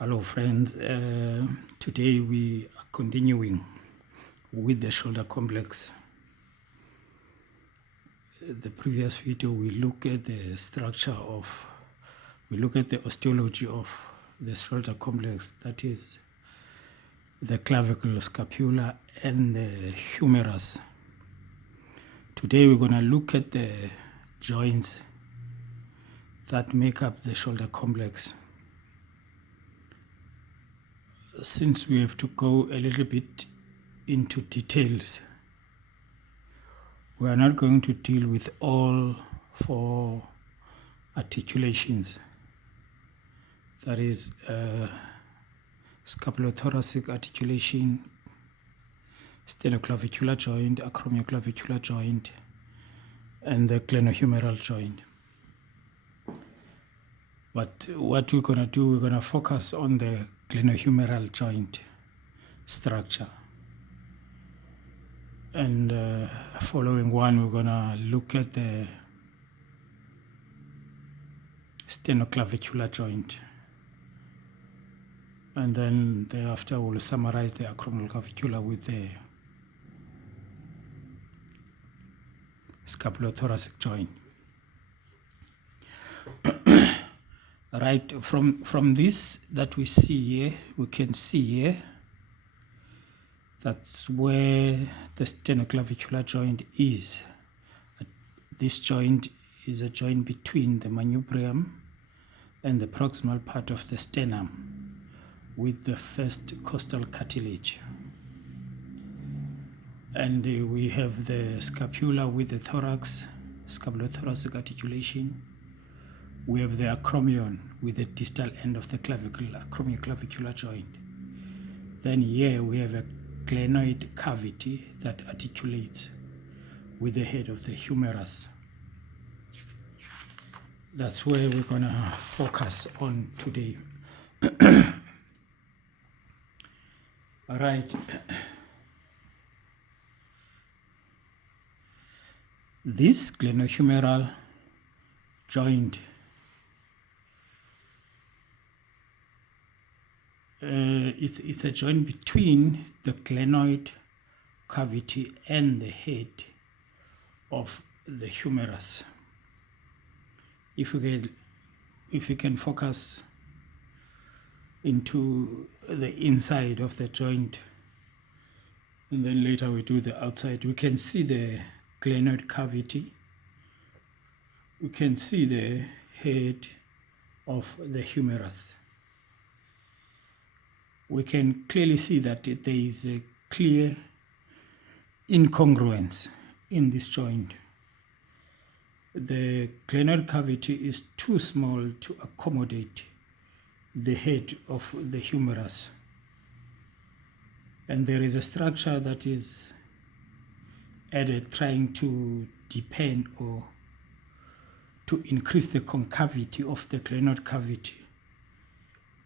Hello friends, today we are continuing with the shoulder complex. The previous video we look at the osteology of the shoulder complex, that is the clavicle, scapula and the humerus. Today we're going to look at the joints that make up the shoulder complex. Since we have to go a little bit into details, we are not going to deal with all four articulations. That is scapulothoracic articulation, sternoclavicular joint, acromioclavicular joint, and the glenohumeral joint. But what we're going to do, we're going to focus on the glenohumeral joint structure. And following one, we're going to look at the sternoclavicular joint. And then thereafter, we'll summarize the acromioclavicular with the scapulothoracic joint. Right, from this that we see here, we can see here that's where the sternoclavicular joint is. This joint is a joint between the manubrium and the proximal part of the sternum with the first costal cartilage. And we have the scapula with the thorax, scapulothoracic articulation. We have the acromion with the distal end of the clavicle, acromioclavicular joint. Then here we have a glenoid cavity that articulates with the head of the humerus. That's where we're going to focus on today. All right. This glenohumeral joint it's a joint between the glenoid cavity and the head of the humerus. If we can focus into the inside of the joint, and then later we do the outside, we can see the glenoid cavity. We can see the head of the humerus. We can clearly see that there is a clear incongruence in this joint. The glenoid cavity is too small to accommodate the head of the humerus. And there is a structure that is added trying to depend or to increase the concavity of the glenoid cavity.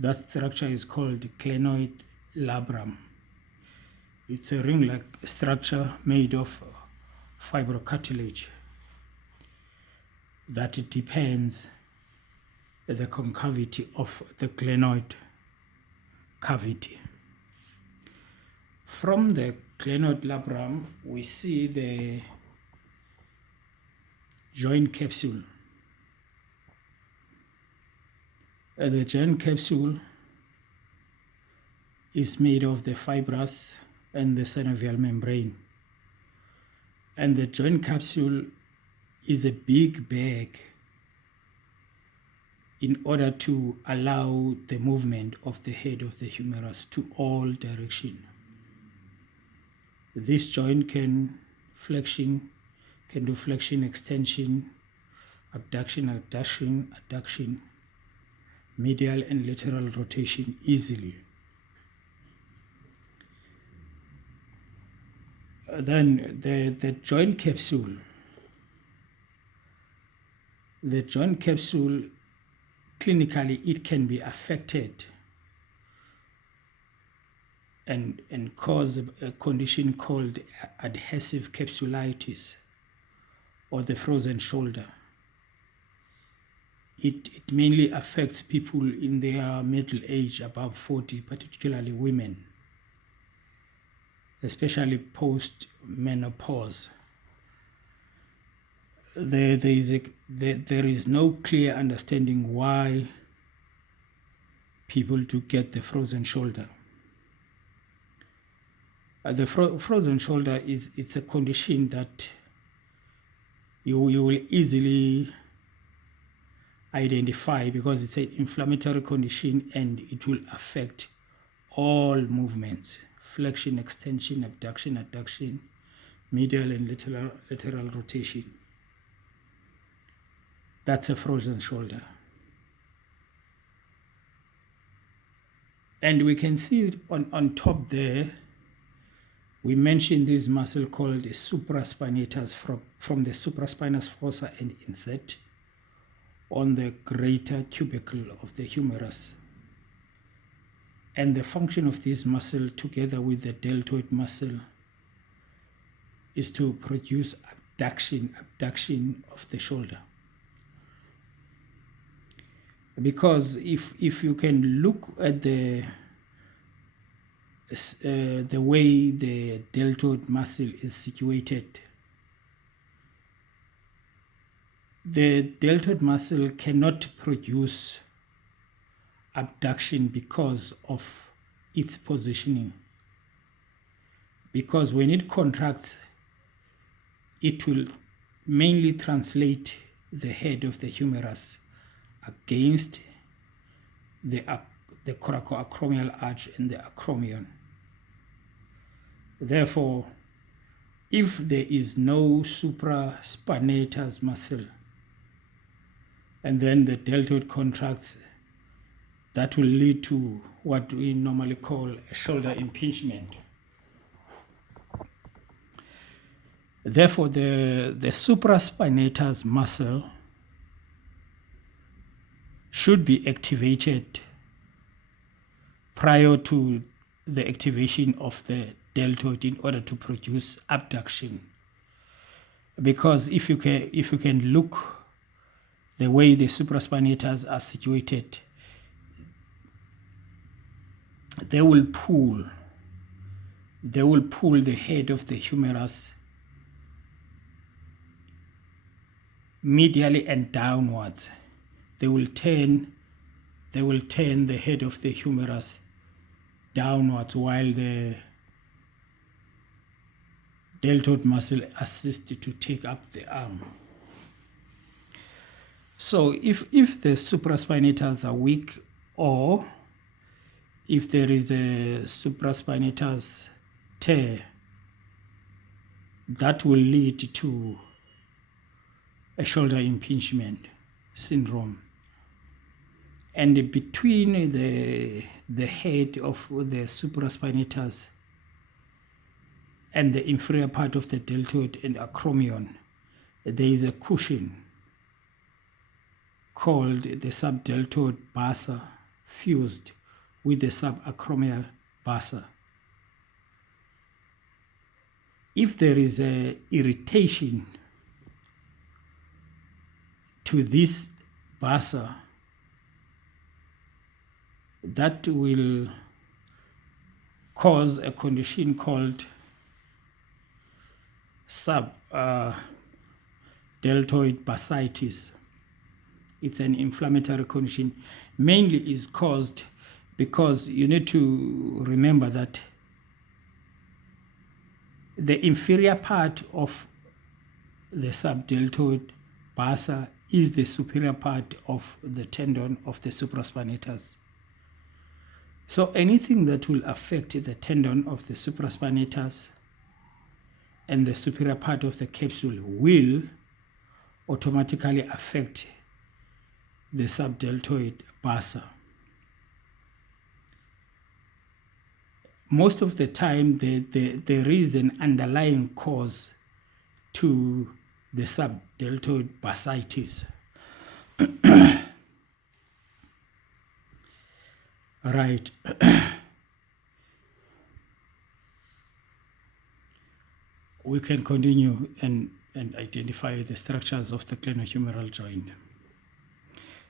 That structure is called glenoid labrum. It's a ring-like structure made of fibrocartilage that depends the concavity of the glenoid cavity. From the glenoid labrum, we see the joint capsule. The joint capsule is made of the fibrous and the synovial membrane. And the joint capsule is a big bag in order to allow the movement of the head of the humerus to all directions. This joint can do flexion, extension, abduction, adduction, medial and lateral rotation easily. Then the joint capsule. The joint capsule, clinically, it can be affected and cause a condition called adhesive capsulitis or the frozen shoulder. it mainly affects people in their middle age, above 40, particularly women, especially post-menopause. There is no clear understanding why people do get the frozen shoulder. The frozen shoulder it's a condition that you will easily identify, because it's an inflammatory condition and it will affect all movements: flexion, extension, abduction, adduction, medial and lateral rotation. That's a frozen shoulder. And we can see it on top there. We mentioned this muscle called the supraspinatus from the supraspinous fossa and insert on the greater tubercle of the humerus. And the function of this muscle, together with the deltoid muscle, is to produce abduction of the shoulder. Because if you can look at the way the deltoid muscle is situated, the deltoid muscle cannot produce abduction because of its positioning. Because when it contracts, it will mainly translate the head of the humerus against the coracoacromial arch and the acromion. Therefore, if there is no supraspinatus muscle and then the deltoid contracts, that will lead to what we normally call a shoulder impingement. Therefore, the supraspinatus muscle should be activated prior to the activation of the deltoid in order to produce abduction. Because if you can look the way the supraspinatus are situated, they will pull the head of the humerus medially and downwards. They will turn the head of the humerus downwards while the deltoid muscle assists to take up the arm. So if the supraspinatus are weak, or if there is a supraspinatus tear, that will lead to a shoulder impingement syndrome. And between the head of the supraspinatus and the inferior part of the deltoid and acromion, there is a cushion called the subdeltoid bursa fused with the subacromial bursa. If there is a irritation to this bursa, that will cause a condition called subdeltoid bursitis. It's an inflammatory condition. Mainly is caused because you need to remember that the inferior part of the subdeltoid bursa is the superior part of the tendon of the supraspinatus. So anything that will affect the tendon of the supraspinatus and the superior part of the capsule will automatically affect the subdeltoid bursa. Most of the time, there is an underlying cause to the subdeltoid bursitis. Right. We can continue and identify the structures of the glenohumeral joint.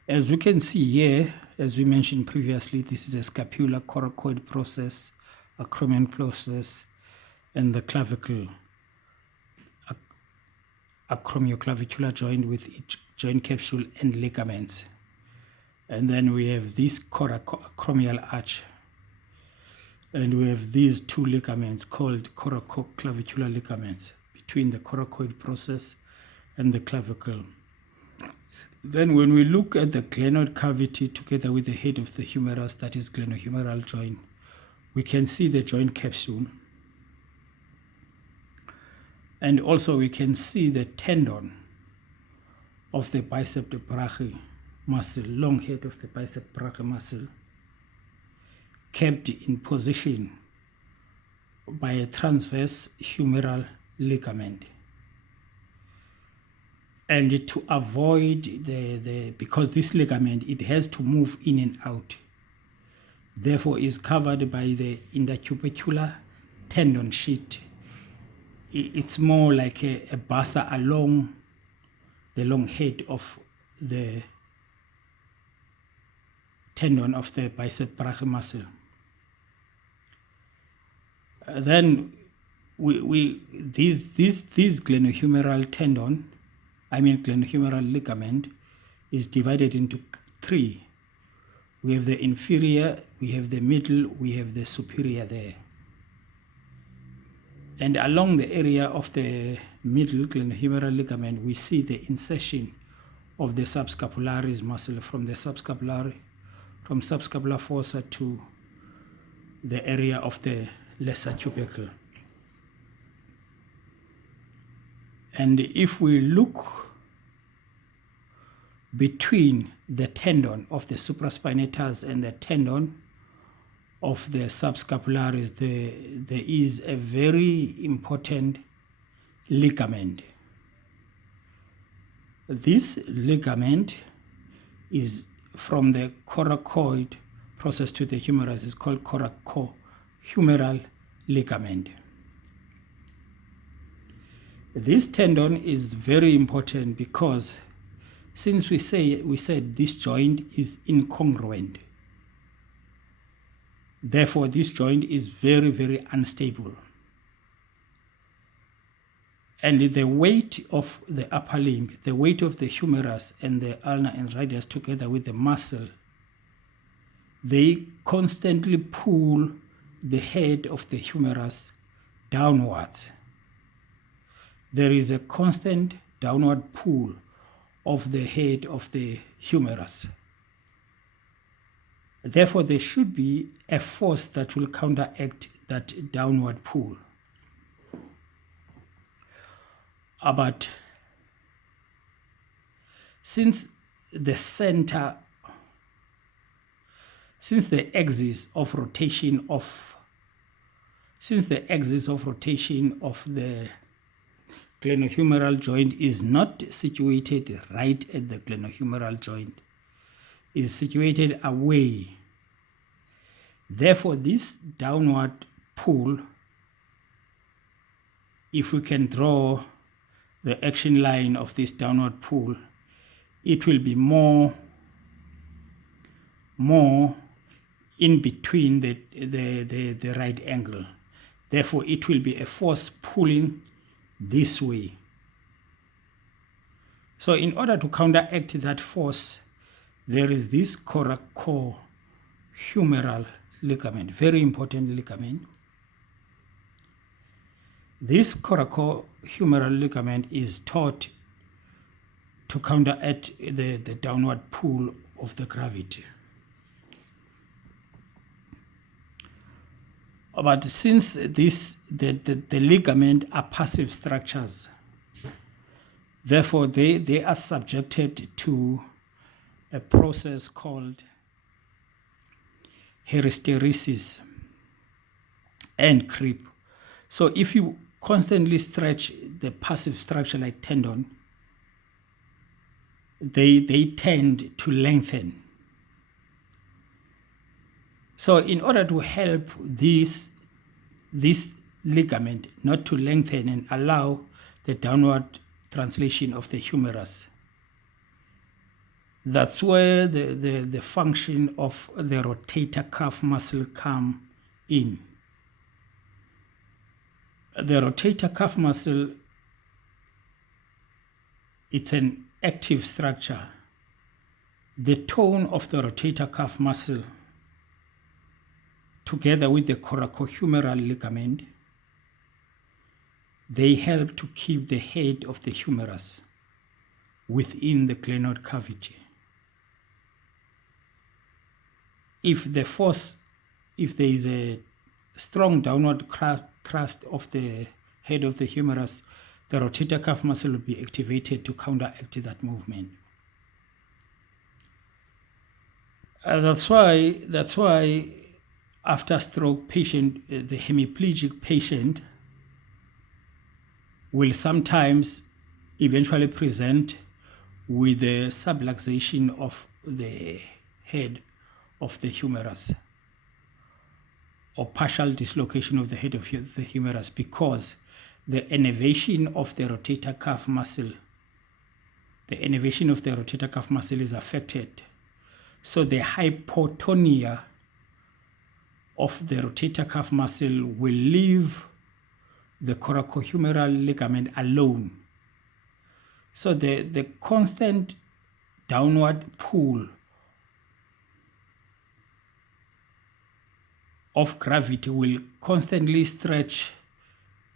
As we can see here, as we mentioned previously, this is a scapular coracoid process, acromion process, and the clavicle acromioclavicular joint with each joint capsule and ligaments. And then we have this coracoacromial arch, and we have these two ligaments called coracoclavicular ligaments between the coracoid process and the clavicle. Then when we look at the glenoid cavity together with the head of the humerus, that is glenohumeral joint, we can see the joint capsule, and also we can see the tendon of the bicep brachii muscle, long head of the bicep brachii muscle, kept in position by a transverse humeral ligament. And to avoid because this ligament, it has to move in and out, therefore is covered by the intercubicular tendon sheet. It's more like a bursa along the long head of the tendon of the bicep brachii muscle. Then this glenohumeral tendon, glenohumeral ligament, is divided into three. We have the inferior, we have the middle, we have the superior there. And along the area of the middle glenohumeral ligament, we see the insertion of the subscapularis muscle from subscapular fossa to the area of the lesser tubercle. And if we look between the tendon of the supraspinatus and the tendon of the subscapularis, there is a very important ligament. This ligament is from the coracoid process to the humerus, is called coracohumeral ligament. This tendon is very important because since we said this joint is incongruent, therefore this joint is very, very unstable. And the weight of the upper limb, the weight of the humerus and the ulna and radius together with the muscle, they constantly pull the head of the humerus downwards. There is a constant downward pull of the head of the humerus. Therefore, there should be a force that will counteract that downward pull. But since the axis of rotation of the glenohumeral joint is not situated right at the glenohumeral joint, is situated away. Therefore, this downward pull, if we can draw the action line of this downward pull, it will be more in between the right angle. Therefore, it will be a force pulling this way. So in order to counteract that force, there is this coracohumeral ligament, very important ligament. This coracohumeral ligament is taught to counteract the downward pull of the gravity. But since the ligament are passive structures, therefore they are subjected to a process called hysteresis and creep. So if you constantly stretch the passive structure like tendon, they tend to lengthen. So in order to help this ligament not to lengthen and allow the downward translation of the humerus, That's where the function of the rotator cuff muscle come in. The rotator cuff muscle, it's an active structure. The tone of the rotator cuff muscle, together with the coracohumeral ligament, they help to keep the head of the humerus within the glenoid cavity. If there is a strong downward thrust of the head of the humerus, the rotator cuff muscle will be activated to counteract that movement. That's why after stroke patient, the hemiplegic patient will sometimes eventually present with a subluxation of the head of the humerus, or partial dislocation of the head of the humerus, because the innervation of the rotator cuff muscle, is affected. So the hypotonia of the rotator cuff muscle will leave the coracohumeral ligament alone. So the constant downward pull of gravity will constantly stretch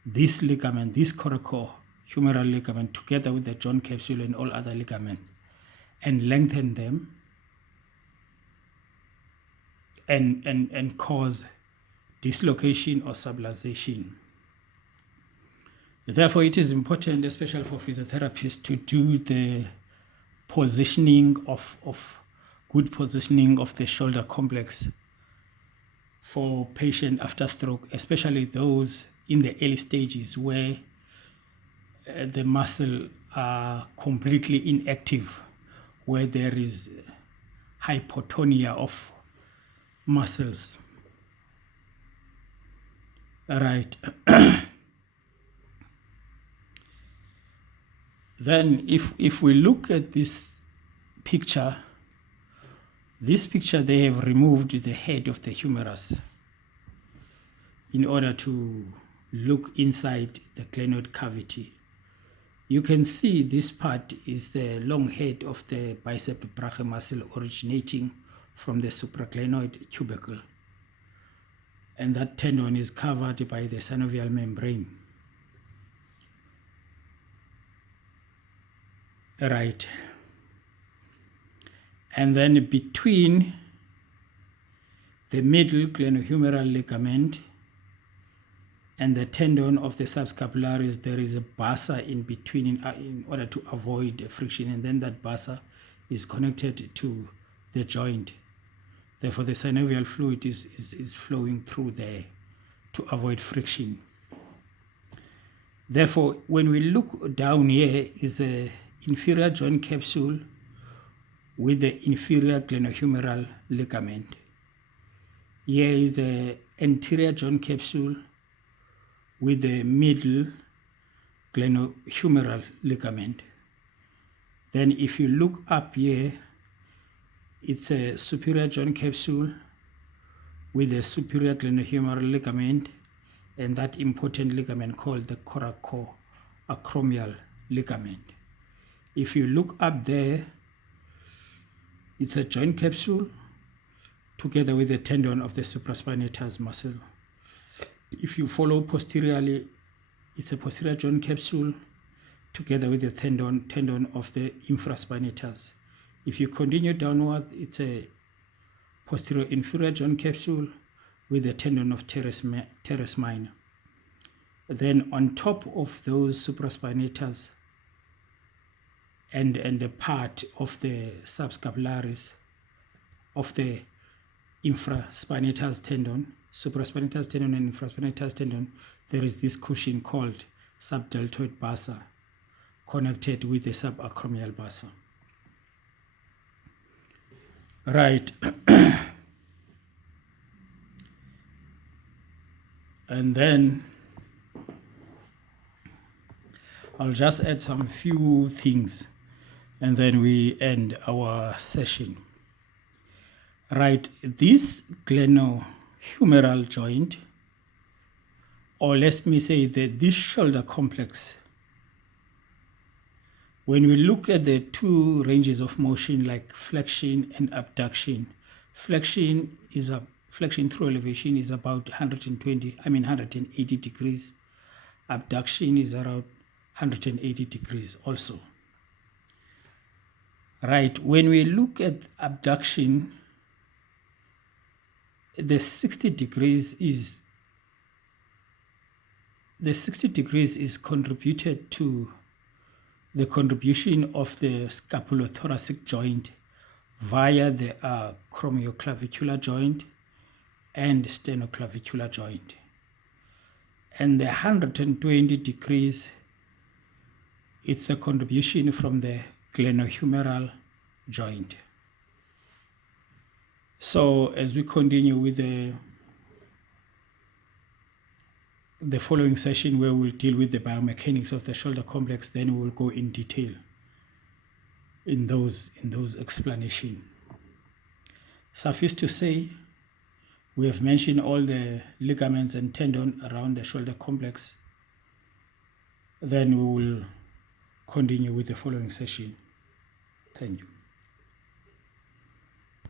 this ligament, this coracohumeral ligament, together with the joint capsule and all other ligaments, and lengthen them and cause dislocation or subluxation. Therefore, it is important, especially for physiotherapists, to do the positioning good positioning of the shoulder complex for patient after stroke, especially those in the early stages where the muscle are completely inactive, where there is hypotonia of muscles. All right. Then if we look at this picture, they have removed the head of the humerus in order to look inside the glenoid cavity. You can see this part is the long head of the bicep brachii muscle originating from the supraglenoid tubercle, and that tendon is covered by the synovial membrane. Right. And then between the middle glenohumeral ligament and the tendon of the subscapularis, there is a bursa in between in order to avoid friction, and then that bursa is connected to the joint. Therefore, the synovial fluid is flowing through there to avoid friction. Therefore, when we look down here, is the inferior joint capsule with the inferior glenohumeral ligament. Here is the anterior joint capsule with the middle glenohumeral ligament. Then if you look up here, it's a superior joint capsule with the superior glenohumeral ligament and that important ligament called the coracoacromial ligament. If you look up there, it's a joint capsule together with the tendon of the supraspinatus muscle. If you follow posteriorly, it's a posterior joint capsule together with the tendon of the infraspinatus. If you continue downward, it's a posterior inferior joint capsule with the tendon of teres minor. Then on top of those supraspinatus and the part of the subscapularis of the infraspinatus tendon, supraspinatus tendon and infraspinatus tendon, there is this cushion called subdeltoid bursa connected with the subacromial bursa. Right. And then I'll just add some few things. and then we end our session. Right, this glenohumeral joint, or let me say that this shoulder complex, when we look at the two ranges of motion like flexion and abduction, flexion through elevation is about 180 degrees. Abduction is around 180 degrees also. Right, when we look at abduction, the 60 degrees is contributed to the contribution of the scapulothoracic joint via the acromioclavicular joint and sternoclavicular joint. And the 120 degrees, it's a contribution from the glenohumeral joint. So as we continue with the following session, where we'll deal with the biomechanics of the shoulder complex, then we will go in detail in those explanations. Suffice to say, we have mentioned all the ligaments and tendon around the shoulder complex. Then we will continue with the following session. Thank you.